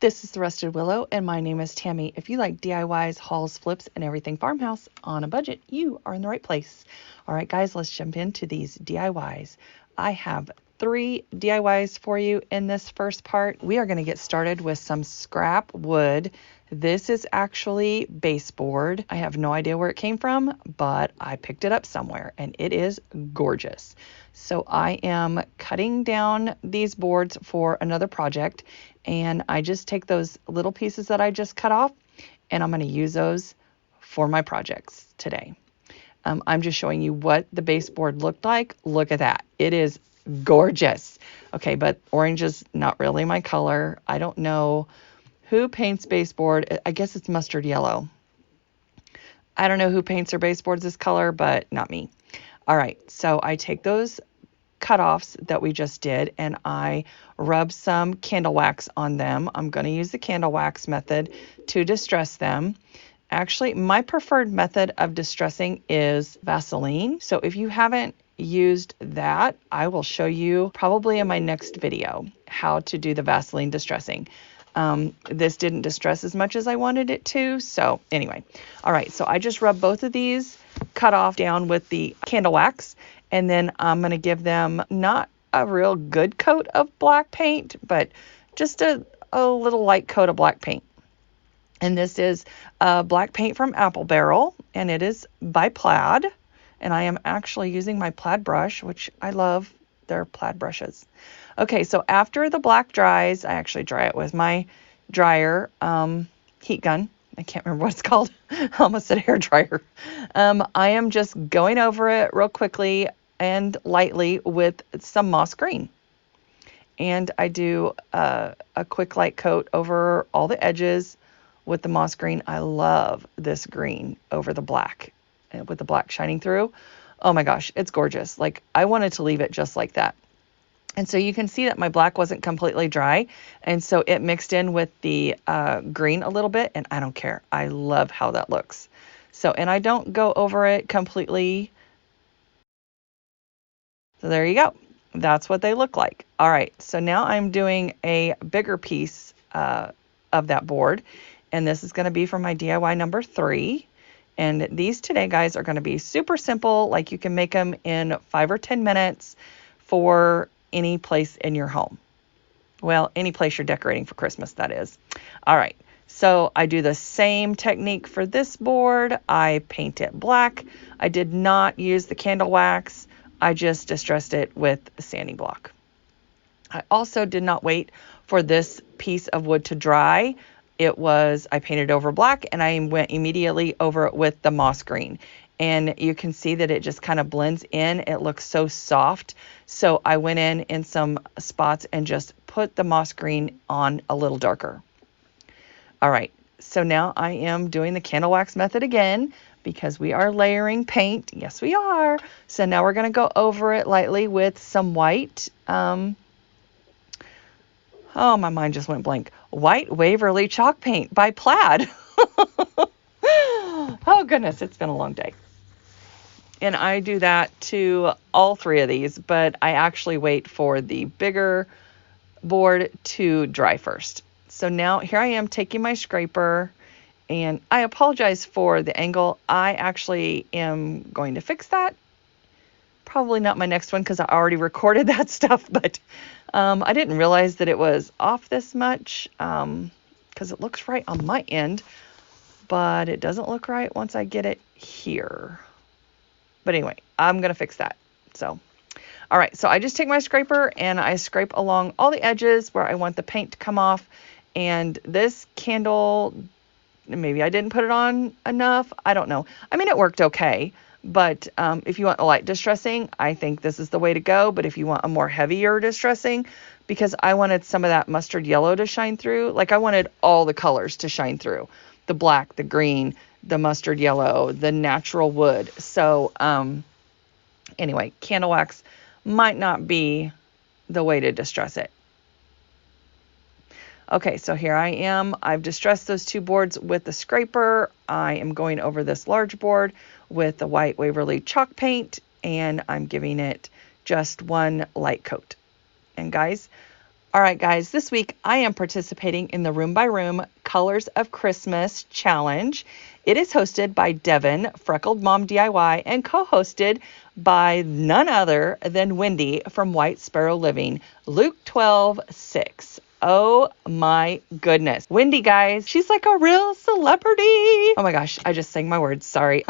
This is the Rusted Willow, and my name is Tammie. If you like DIYs, hauls, flips, and everything farmhouse on a budget, you are in the right place. All right, guys, let's jump into these DIYs. I have 3 DIYs for you in this first part. We are going to get started with some scrap wood. This is actually baseboard. I have no idea where it came from, but I picked it up somewhere, and it is gorgeous. So I am cutting down these boards for another project, and I just take those little pieces that I just cut off, and I'm going to use those for my projects today. I'm just showing you what the baseboard looked like. Look at that. It is gorgeous. Okay, but orange is not really my color. I don't know who paints baseboard. I guess it's mustard yellow. I don't know who paints their baseboards this color, but not me. All right, so I take those cutoffs that we just did and I rub some candle wax on them. I'm going to use the candle wax method to distress them. Actually, my preferred method of distressing is Vaseline. So if you haven't used that, I will show you probably in my next video how to do the Vaseline distressing. This didn't distress as much as I wanted it to. So anyway, all right, so I just rub both of these cut off down with the candle wax, and then I'm going to give them not a real good coat of black paint, but just a little light coat of black paint. And this is black paint from Apple Barrel, and it is by Plaid. And I am actually using my Plaid brush, which I love their Plaid brushes. Okay, so after the black dries, I actually dry it with my dryer, heat gun. I can't remember what it's called. I almost said hair dryer. I am just going over it real quickly and lightly with some moss green. And I do a quick light coat over all the edges with the moss green. I love this green over the black, with the black shining through. Oh my gosh, it's gorgeous. Like, I wanted to leave it just like that. And so you can see that my black wasn't completely dry, and so it mixed in with the green a little bit, and I don't care. I love how that looks. So, and I don't go over it completely. So there you go. That's what they look like. All right, so now I'm doing a bigger piece of that board, and this is going to be for my DIY number 3. And these today, guys, are going to be super simple. Like, you can make them in 5 or 10 minutes for any place in your home. Well, any place you're decorating for Christmas, that is. All right, so I do the same technique for this board. I paint it black. I did not use the candle wax. I just distressed it with a sanding block. I also did not wait for this piece of wood to dry. I painted over black, and I went immediately over it with the moss green. And you can see that it just kind of blends in. It looks so soft. So I went in some spots and just put the moss green on a little darker. All right, so now I am doing the candle wax method again because we are layering paint. Yes, we are. So now we're going to go over it lightly with some white. Oh, my mind just went blank. White Waverly chalk paint by Plaid. Oh, goodness, it's been a long day. And I do that to all 3 of these, but I actually wait for the bigger board to dry first. So now here I am taking my scraper, and I apologize for the angle. I actually am going to fix that. Probably not my next one because I already recorded that stuff, but I didn't realize that it was off this much because it looks right on my end, but it doesn't look right once I get it here. But anyway, I'm going to fix that. So, all right, so I just take my scraper and I scrape along all the edges where I want the paint to come off. And this candle, maybe I didn't put it on enough. I don't know. I mean, it worked okay. But if you want a light distressing, I think this is the way to go. But if you want a more heavier distressing, because I wanted some of that mustard yellow to shine through, like I wanted all the colors to shine through. The black, the green, the mustard yellow, the natural wood. So anyway, candle wax might not be the way to distress it. Okay, so here I am. I've distressed those 2 boards with the scraper. I am going over this large board with the white Waverly chalk paint, and I'm giving it just one light coat. And guys, All right, guys, this week I am participating in the Room by Room Colors of Christmas Challenge. It is hosted by Devin, Freckled Mom DIY, and co-hosted by none other than Wendy from White Sparrow Living. Luke 12:6. Oh my goodness. Wendy, guys, she's like a real celebrity. Oh my gosh, I just sang my words. Sorry.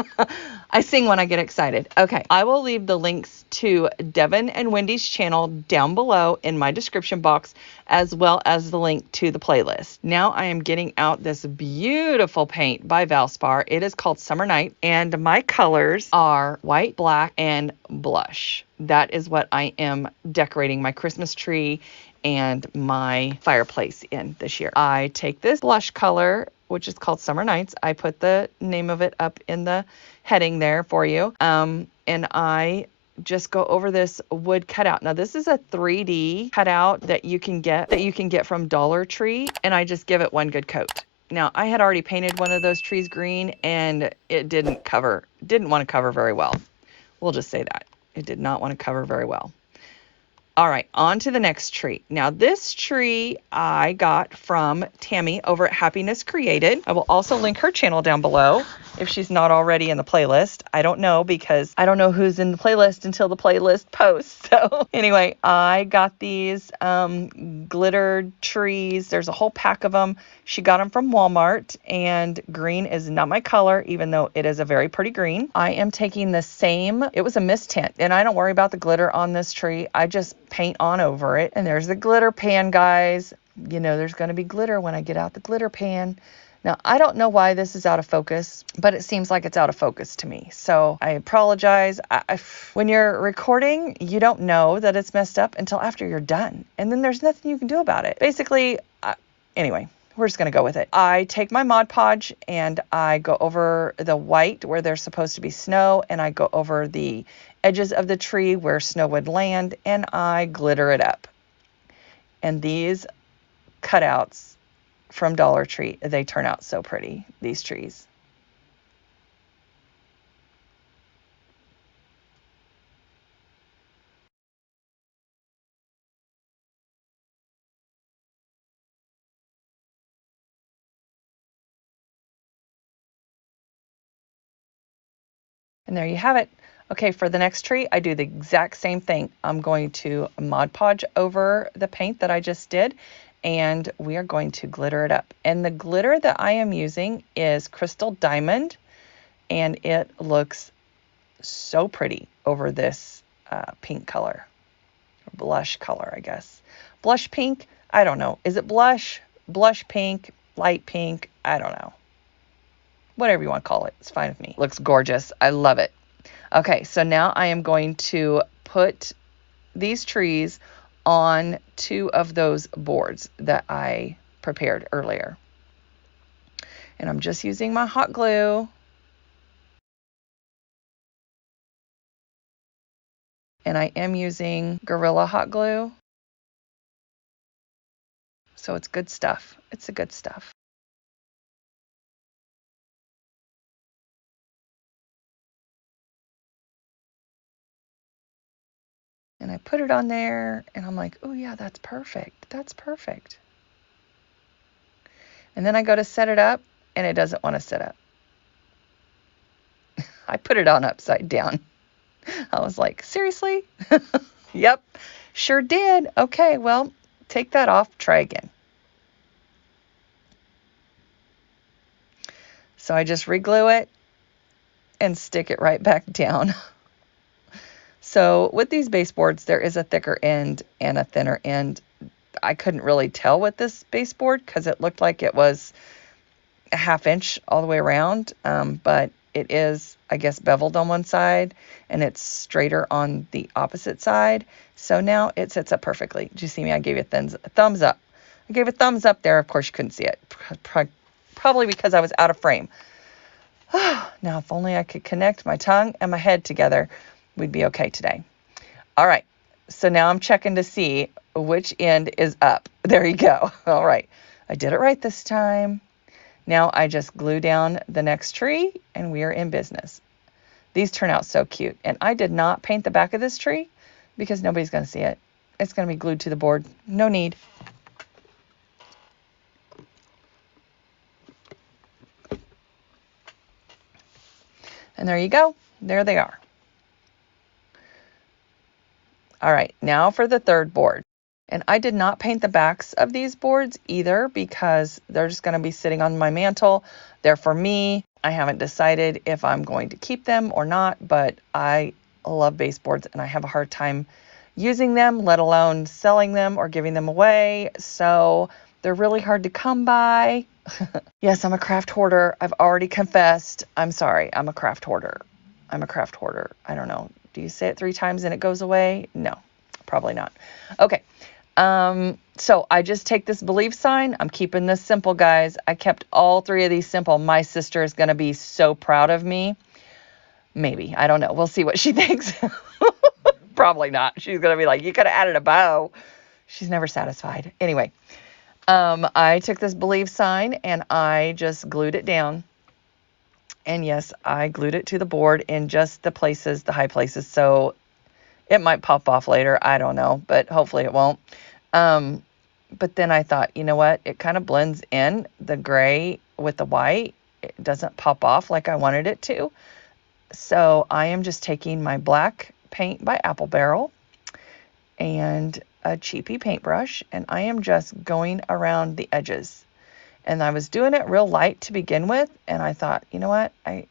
I sing when I get excited. Okay, I will leave the links to Devin and Wendy's channel down below in my description box, as well as the link to the playlist. Now I am getting out this beautiful paint by Valspar. It is called Summer Night, and my colors are white, black, and blush. That is what I am decorating my Christmas tree and my fireplace in this year. I take this blush color, which is called Summer Nights. I put the name of it up in the heading there for you. And I just go over this wood cutout. Now this is a 3D cutout that you can get from Dollar Tree, and I just give it one good coat. Now I had already painted one of those trees green, and it didn't want to cover very well. We'll just say that. It did not want to cover very well. All right, on to the next tree. Now this tree I got from Tammie over at Happiness Created. I will also link her channel down below if she's not already in the playlist. I don't know, because I don't know who's in the playlist until the playlist posts. So anyway, I got these glittered trees. There's a whole pack of them. She got them from Walmart, and green is not my color, even though it is a very pretty green. I am taking the same, it was a mist tint, and I don't worry about the glitter on this tree. I just paint on over it. And there's the glitter pan, guys. You know, there's going to be glitter when I get out the glitter pan. Now, I don't know why this is out of focus, but it seems like it's out of focus to me. So I apologize. When you're recording, you don't know that it's messed up until after you're done. And then there's nothing you can do about it. Basically, anyway, we're just going to go with it. I take my Mod Podge and I go over the white where there's supposed to be snow, and I go over the edges of the tree where snow would land, and I glitter it up. And these cutouts from Dollar Tree, they turn out so pretty, these trees. And there you have it. Okay, for the next tree, I do the exact same thing. I'm going to Mod Podge over the paint that I just did, and we are going to glitter it up. And the glitter that I am using is Crystal Diamond, and it looks so pretty over this pink color, or blush color, I guess. Blush pink, I don't know. Is it blush pink, light pink? I don't know. Whatever you want to call it, it's fine with me. Looks gorgeous. I love it. Okay, so now I am going to put these trees on 2 of those boards that I prepared earlier. And I'm just using my hot glue. And I am using Gorilla Hot Glue. So it's good stuff. It's the good stuff. And I put it on there, and I'm like, oh yeah, that's perfect. That's perfect. And then I go to set it up, and it doesn't want to set up. I put it on upside down. I was like, seriously? Yep, sure did. Okay, well, take that off, try again. So I just re-glue it and stick it right back down. So with these baseboards, there is a thicker end and a thinner end. I couldn't really tell with this baseboard because it looked like it was a 1/2 inch all the way around, but it is, I guess, beveled on one side and it's straighter on the opposite side. So now it sits up perfectly. Did you see me? I gave you a thumbs up. I gave a thumbs up there. Of course you couldn't see it, probably because I was out of frame. Now, if only I could connect my tongue and my head together, we'd be okay today. All right, so now I'm checking to see which end is up. There you go. All right, I did it right this time. Now I just glue down the next tree and we are in business. These turn out so cute. And I did not paint the back of this tree because nobody's going to see it. It's going to be glued to the board. No need. And there you go. There they are. All right, now for the third board. And I did not paint the backs of these boards either because they're just going to be sitting on my mantle. They're for me. I haven't decided if I'm going to keep them or not, but I love baseboards and I have a hard time using them, let alone selling them or giving them away. So they're really hard to come by. Yes, I'm a craft hoarder. I've already confessed. I'm sorry. I'm a craft hoarder. I'm a craft hoarder. I don't know. Do you say it 3 times and it goes away? No, probably not. Okay. So I just take this believe sign. I'm keeping this simple, guys. I kept all 3 of these simple. My sister is going to be so proud of me. Maybe. I don't know. We'll see what she thinks. Probably not. She's going to be like, you could have added a bow. She's never satisfied. Anyway, I took this believe sign and I just glued it down. And yes, I glued it to the board in just the places, the high places. So it might pop off later. I don't know, but hopefully it won't. But then I thought, you know what? It kind of blends in the gray with the white. It doesn't pop off like I wanted it to. So I am just taking my black paint by Apple Barrel and a cheapy paintbrush, and I am just going around the edges. And I was doing it real light to begin with, and I thought, you know what? I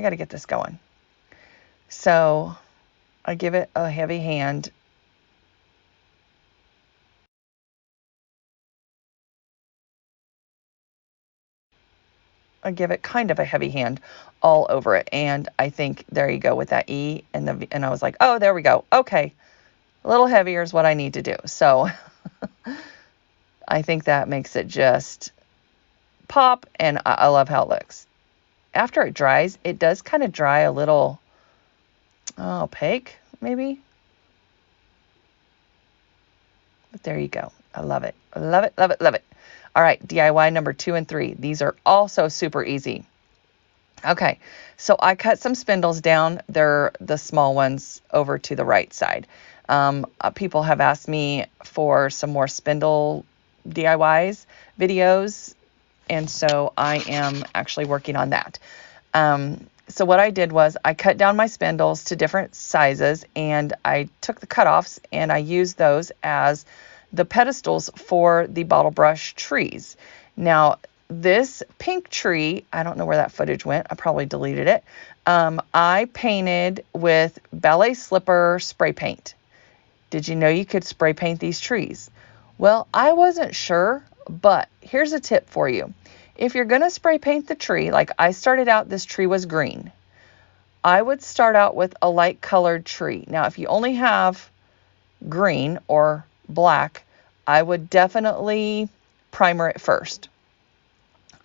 got to get this going. So I give it a heavy hand. I give it kind of a heavy hand all over it. And I think there you go with that E and I was like, oh, there we go. Okay. A little heavier is what I need to do. So I think that makes it just pop, and I love how it looks. After it dries, it does kind of dry a little opaque, maybe. But there you go. I love it. I love it, love it, love it. All right, DIY number 2 and 3. These are also super easy. Okay, so I cut some spindles down. They're the small ones over to the right side. People have asked me for some more spindle DIYs videos, and so I am actually working on that. So what I did was I cut down my spindles to different sizes, and I took the cutoffs and I used those as the pedestals for the bottle brush trees. Now, this pink tree, I don't know where that footage went. I probably deleted it. I painted with ballet slipper spray paint. Did you know you could spray paint these trees? Well, I wasn't sure, but here's a tip for you. If you're going to spray paint the tree, like I started out, this tree was green. I would start out with a light colored tree. Now, if you only have green or black, I would definitely primer it first.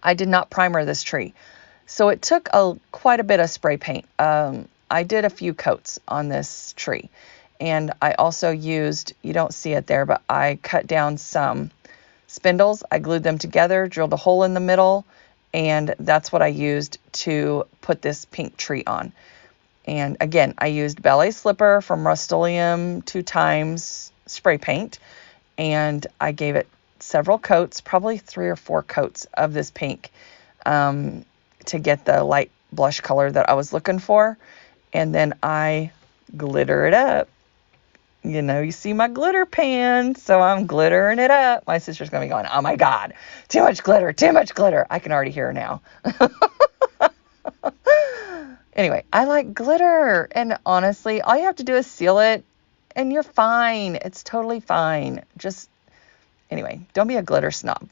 I did not primer this tree, so it took quite a bit of spray paint. I did a few coats on this tree, and I also used, you don't see it there, but I cut down some spindles. I glued them together, drilled a hole in the middle, and that's what I used to put this pink tree on. And again, I used ballet slipper from Rust-Oleum 2 times spray paint, and I gave it several coats, probably 3 or 4 coats of this pink to get the light blush color that I was looking for. And then I glitter it up. You know, you see my glitter pan, so I'm glittering it up. My sister's going to be going, oh my God, too much glitter, too much glitter. I can already hear her now. Anyway, I like glitter, and honestly, all you have to do is seal it, and you're fine. It's totally fine. Just, anyway, don't be a glitter snob.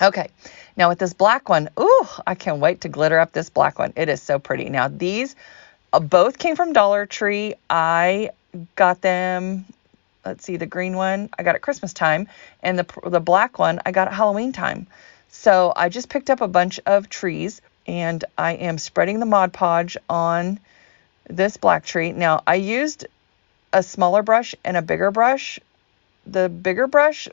Okay, now with this black one, ooh, I can't wait to glitter up this black one. It is so pretty. Now, these both came from Dollar Tree. I got them, let's see, the green one I got at Christmas time, and the black one I got at Halloween time. So I just picked up a bunch of trees, and I am spreading the Mod Podge on this black tree. Now, I used a smaller brush and a bigger brush. The bigger brush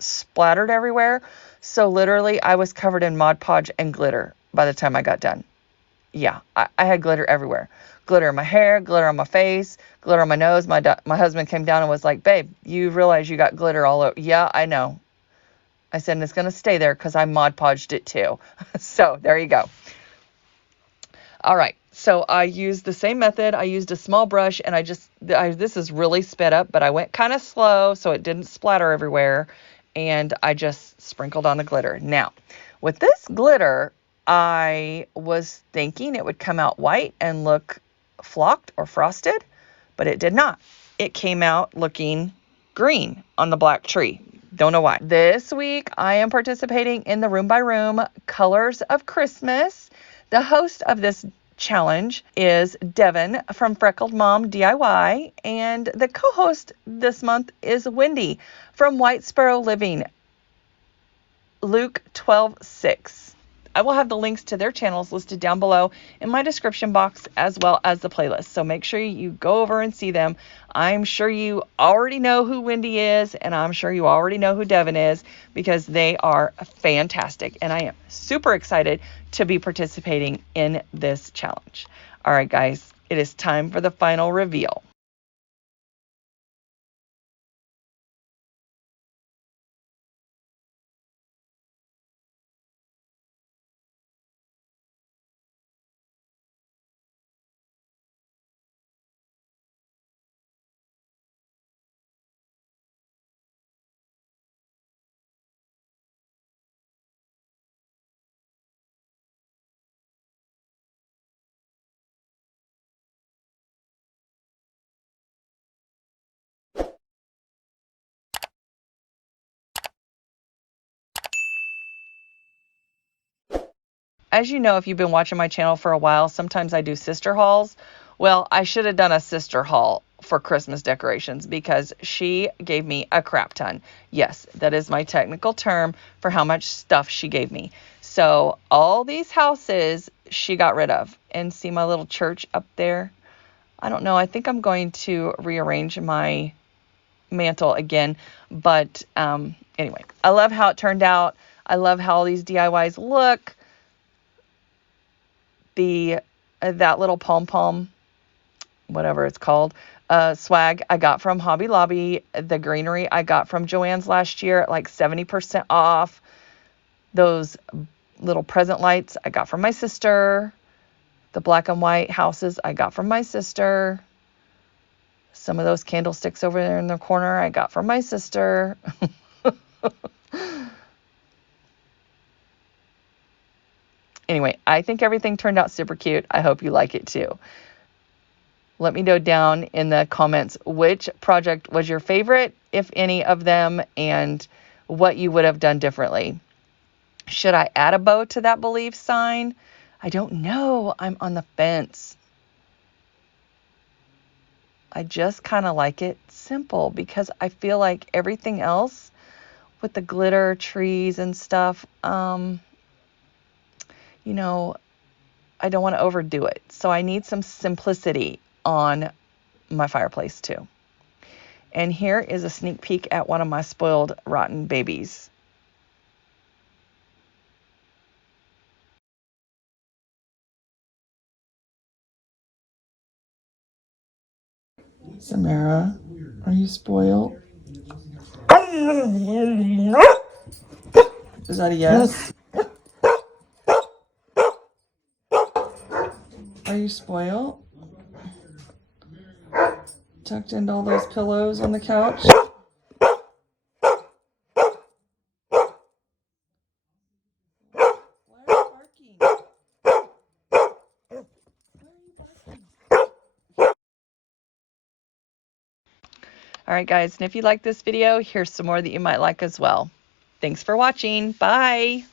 splattered everywhere, so literally I was covered in Mod Podge and glitter by the time I got done. Yeah, I had glitter everywhere. Glitter in my hair, glitter on my face, glitter on my nose. My husband came down and was like, babe, you realize you got glitter all over. Yeah, I know. I said, and it's going to stay there because I Mod Podged it too. So there you go. All right, so I used the same method. I used a small brush, and this is really sped up, but I went kind of slow so it didn't splatter everywhere, and I just sprinkled on the glitter. Now, with this glitter, I was thinking it would come out white and look flocked or frosted, but it did not. It came out looking green on the black tree. Don't know why. This week, I am participating in the Room by Room Colors of Christmas. The host of this challenge is Devin from Freckled Mom DIY, and the co-host this month is Wendy from White Sparrow Living, Luke 12:6. I will have the links to their channels listed down below in my description box, as well as the playlist. So make sure you go over and see them. I'm sure you already know who Wendy is, and I'm sure you already know who Devin is, because they are fantastic. And I am super excited to be participating in this challenge. All right, guys, it is time for the final reveal. As you know, if you've been watching my channel for a while, sometimes I do sister hauls. Well, I should have done a sister haul for Christmas decorations because she gave me a crap ton. Yes, that is my technical term for how much stuff she gave me. So all these houses she got rid of. And see my little church up there? I don't know. I think I'm going to rearrange my mantle again. But anyway, I love how it turned out. I love how all these DIYs look. That little pom-pom, whatever it's called, swag I got from Hobby Lobby. The greenery I got from Joann's last year at like 70% off. Those little present lights I got from my sister. The black and white houses I got from my sister. Some of those candlesticks over there in the corner I got from my sister. Anyway, I think everything turned out super cute. I hope you like it too. Let me know down in the comments which project was your favorite, if any of them, and what you would have done differently. Should I add a bow to that believe sign? I don't know. I'm on the fence. I just kind of like it simple because I feel like everything else with the glitter, trees and stuff, you know, I don't want to overdo it. So I need some simplicity on my fireplace too. And here is a sneak peek at one of my spoiled rotten babies. Samara, are you spoiled? Is that a yes? Are you spoiled? Tucked into all those pillows on the couch? All right, guys, and if you like this video, here's some more that you might like as well. Thanks for watching. Bye.